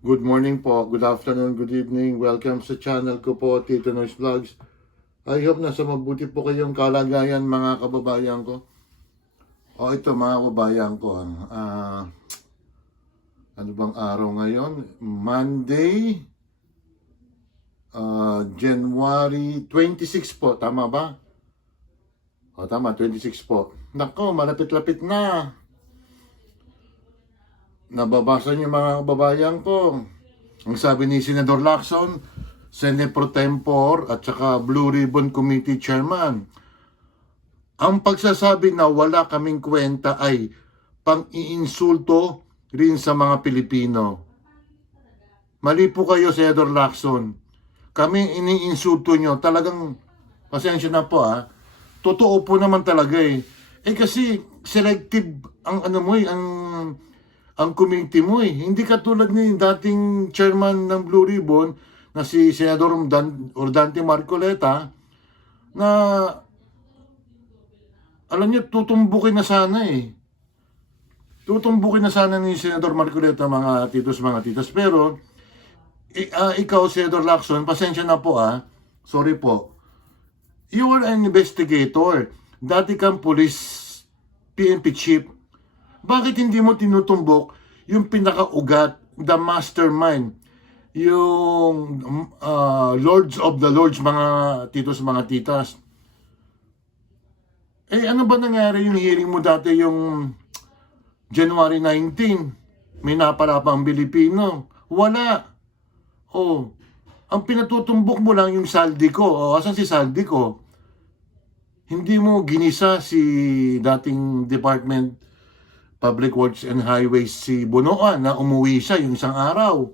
Good morning po, good afternoon, good evening. Welcome sa channel ko po, Tito Noise Vlogs. I hope nasa mabuti po kayong kalagayan mga kababayan ko. Ito mga kababayan ko, ano bang araw ngayon? Monday, January 26 po, tama ba? Tama, 26 po. Nako, malapit-lapit na. Nababasa niyo mga kababayan ko. Ang sabi ni Senador Lacson, Senate Pro Tempore at saka Blue Ribbon Committee Chairman, ang pagsasabi na wala kaming kwenta ay pang-iinsulto rin sa mga Pilipino. Mali po kayo, Senador Lacson. Kami iniinsulto nyo. Talagang, pasensya na po Totoo po naman talaga kasi selective ang ano mo ang committee mo Hindi katulad ni dating chairman ng Blue Ribbon na si Senador Ordante Marcoleta na alam niyo tutumbukin na sana Tutumbukin na sana ni Senador Marcoleta mga titos mga titas. Pero ikaw Senador Lacson, pasensya na po Sorry po. You are an investigator. Dati kang police PNP chief. Bakit hindi mo tinutumbok yung pinakaugat, the mastermind, yung Lords of the Lords, mga titos, mga titas? Ano ba nangyari yung hearing mo dati yung January 19? May napala pang Pilipino. Wala. Ang pinatutumbok mo lang yung saldi ko. Asan si saldi ko? Hindi mo ginisa si dating Department Public Works and Highways si Bonoan na umuwi siya yung isang araw.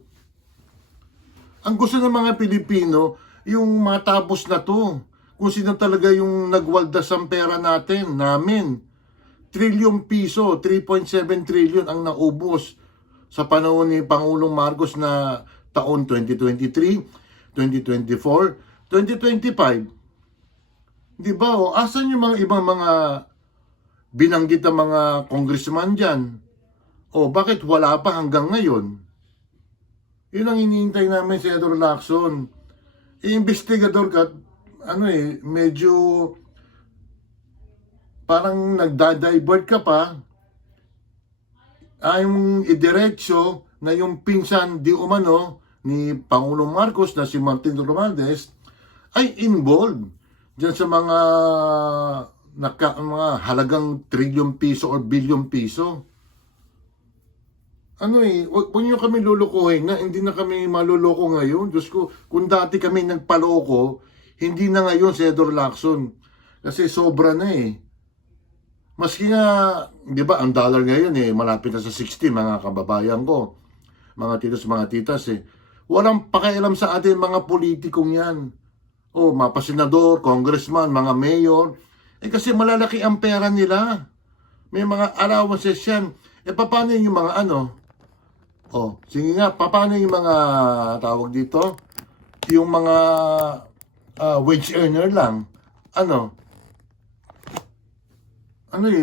Ang gusto ng mga Pilipino, yung matapos na to. Kung sino talaga yung nagwaldas ang pera namin. Trillion piso, 3.7 trillion ang naubos sa panahon ni Pangulong Marcos na taon 2023, 2024, 2025. Di ba asan yung mga ibang mga binanggit ang mga congressman dyan? Bakit wala pa hanggang ngayon? Yun ang hinihintay namin, Senador Lacson. Investigador ka, medyo parang nagda-divert ka pa. Yung idiretso na yung pinsan di umano ni Pangulong Marcos na si Martin Romualdez ay involved dyan sa mga halagang trillion piso or billion piso. Huwag nyo kami lulukuhin na hindi na kami maluloko ngayon. Diyos ko, kung dati kami nagpaloko, hindi na ngayon, Senador Lacson. Kasi sobra na Maski nga, di ba, ang dollar ngayon malapit na sa 60, mga kababayan ko. Mga titos, mga titas Walang pakialam sa atin mga politikong yan. Mga senador, congressman, mga mayor. Kasi malalaki ang pera nila. May mga allowances yan. Paano yung mga sige nga, paano yung mga tawag dito? Yung mga wage earner lang.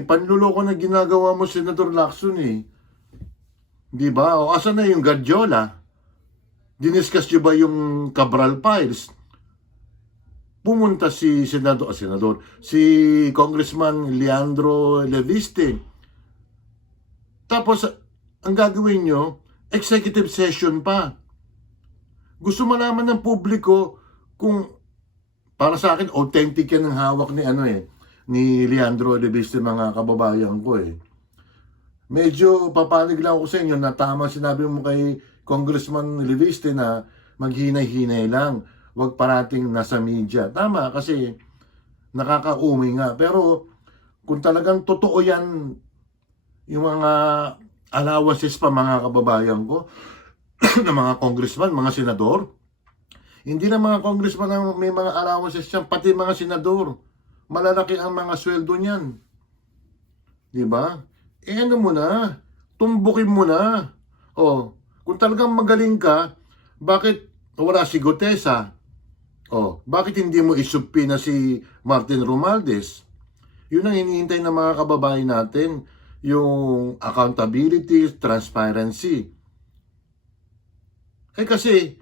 Panluloko na ginagawa mo, Senador Lacson Di ba? Asan na yung Gadyola? Diniscuss nyo ba yung Cabral Files? Pumunta si si Congressman Leandro Leviste. Tapos, ang gagawin nyo, executive session pa. Gusto malaman ng publiko kung, para sa akin, authentic yan ang hawak ni Leandro Leviste, mga kababayan ko Medyo papanig lang ako sa inyo na tama sinabi mo kay Congressman Leviste na maghinay-hinay lang. Huwag parating nasa media. Tama, kasi nakakaumi nga. Pero kung talagang totoo yan, yung mga allowances pa, mga kababayan ko, na mga congressman, mga senador, hindi na mga congressman ang may mga allowances yan, pati mga senador. Malalaki ang mga sweldo niyan. Di ba? Ano mo na? Tumbukin mo na. Kung talagang magaling ka, bakit wala si Gutesa? Bakit hindi mo isubpina si Martin Romualdez? Yun ang hinihintay ng mga kababayan natin, yung accountability, transparency. Kasi,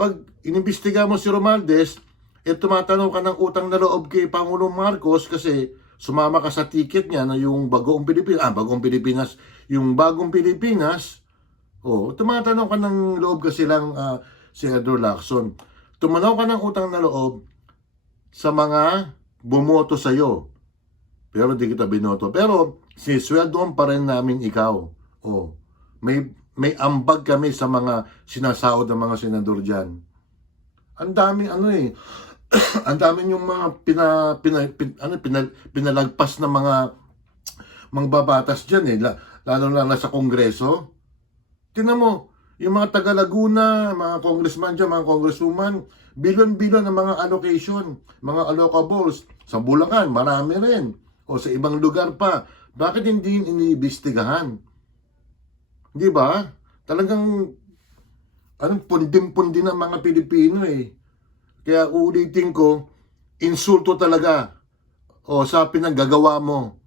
pag inimbestiga mo si Romualdez, tumatanong ka ng utang na loob kay Pangulong Marcos kasi sumama ka sa ticket niya na yung yung bagong Pilipinas, tumatanong ka ng loob kasi lang Senador Lacson. Tumanaw ka ng utang na loob sa mga bumoto sa'yo. Pero di kita binoto. Pero sinisweldohan pa rin namin ikaw. May ambag kami sa mga sinasahod ng mga senador dyan. Ang daming ang daming yung mga pinalagpas na mga babatas dyan lalo na sa Kongreso. Tingnan mo, yung mga taga Laguna, mga congressman dyan, mga congresswoman, bilon-bilon ng mga allocation, mga allocables. Sa Bulacan, marami rin. O sa ibang lugar pa. Bakit hindi iniimbestigahan? Di ba? Talagang pundim-pundi ng mga Pilipino Kaya ulitin ko, insulto talaga. Sa pinaggagawa mo.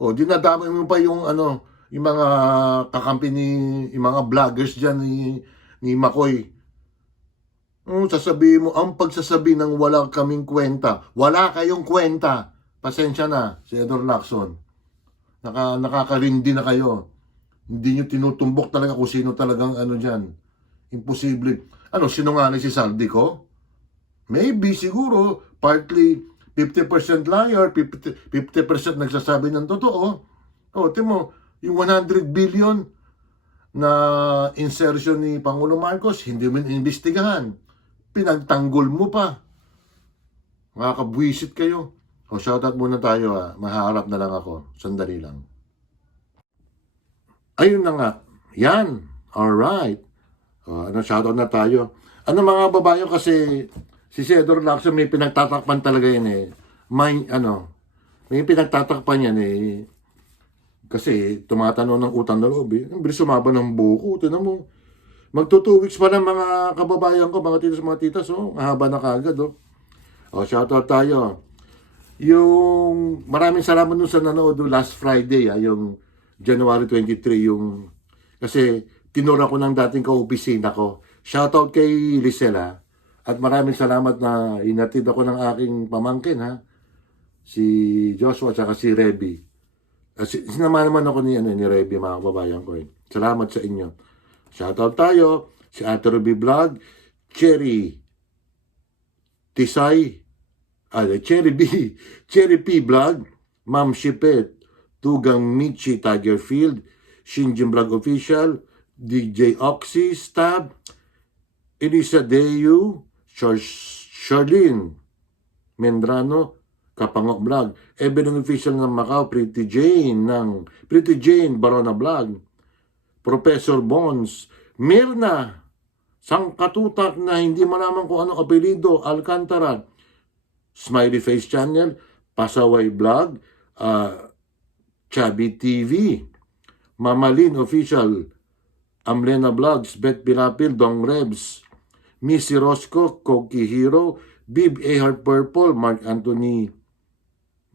Dinadamay mo pa yung yung mga kakampi yung mga vloggers diyan ni Makoy. Sasabihin mo, ang pagsasabi ng wala kaming kwenta. Wala kayong kwenta. Pasensya na, Senador Lacson. Nakakarindi na kayo. Hindi nyo tinutumbok talaga kung sino talagang dyan. Imposible. Sinungaling si Saldico? Maybe, siguro, partly 50% liar, 50% nagsasabi ng totoo. Timo, yung 100 billion na insertion ni Pangulo Marcos, hindi mo inimbestigahan. Pinagtanggol mo pa. Makakabwisit kayo. Shoutout muna tayo Maharap na lang ako. Sandali lang. Ayun na nga. Yan. Alright. Shoutout na tayo. Mga babayo kasi si Senador Lacson may pinagtatakpan talaga yan May pinagtatakpan yan kasi tumatanong ng utang na loob Ang bilis sumaba ng buko. Tinan mo. Magto 2 weeks pa ng mga kababayan ko, mga titas, mahaba na kagad shoutout tayo. Yung maraming salamat sa nanood last Friday yung January 23 kasi tinura ko ng dating kaopisina ko. Shoutout kay Lisela at maraming salamat na inatid ako ng aking pamangkin si Joshua at si Reby. Sinama naman ako ni Reby, mga kababayan ko Salamat sa inyo. Shoutout tayo si Ate Ruby Vlog, Cherry Tisay, Cherry P Vlog, Ma'am Shipet, Tugang Michi Tigerfield, Shinjin Vlog Official, DJ Oxy Stab, Elisa Deyu, Charlene Mendrano, Kapangok Vlog, Evelyn Official ng Macau, Pretty Jane Barona Vlog, Professor Bones, Mirna, Sangkatutak na hindi malaman kung anong apelido, Alcantara, Smiley Face Channel, Pasaway Vlog, Chubby TV, Mamalin Official, Amlena Vlogs, Bet Pilapil, Dong Rebs, Missy Roscoe, Koki Hero, Bib A. Heart Purple, Mark Anthony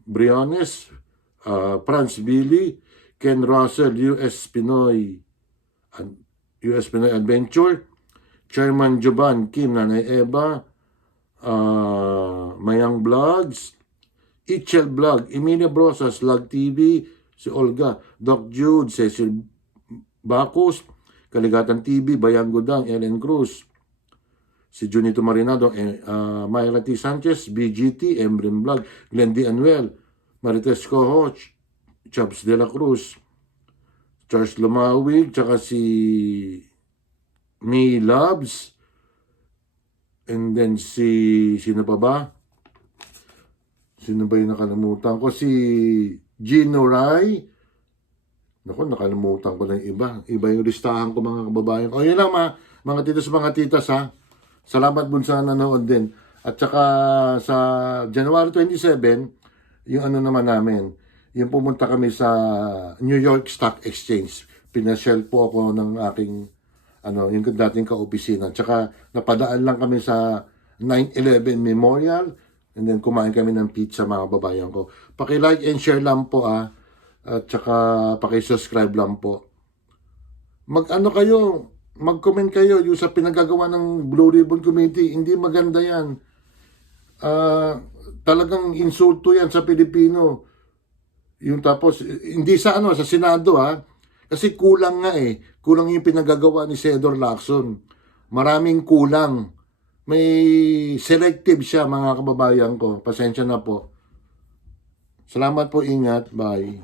Briones, Franz Billy, Ken Russell, US Pinoy Adventure, Chairman Joban, Kim, Nanay Eva, Mayang Vlogs, Itchel Vlog, Emilia Brosas, Lag TV, si Olga, Doc Jude, Cecil Bacos, Kaligatan TV, Bayang Gudang, Ellen Cruz, si Junito Marinado, Myra T. Sanchez, BGT, Emblem Vlog, Glenn D. Anuel, Marites Coho, Chubbs de la Cruz, Charles Lumawig, tsaka si May Loves, and then sino pa ba? Sino ba yung nakalimutan ko? Si Gino Rai. Naku, nakalimutan ko na yung iba. Iba yung listahan ko, mga kababayan. Yun lang mga titas Salamat bun sa nanood din. At saka sa January 27, yung naman namin, yung pumunta kami sa New York Stock Exchange. Pinasyel po ako ng aking yung dating kaopisina. At saka napadaan lang kami sa 9/11 Memorial. And then kumain kami ng pizza, mga babayan ko. Paki-like and share lang po At saka paki-subscribe lang po. Kayo, mag-comment kayo yung sa pinagagawa ng Blue Ribbon Committee. Hindi maganda yan. Talagang insulto yan sa Pilipino. Yung tapos, hindi sa sa Senado kasi kulang nga kulang yung pinagagawa ni Senador Lacson. Maraming kulang. May selective siya, mga kababayan ko. Pasensya na po. Salamat po, ingat. Bye.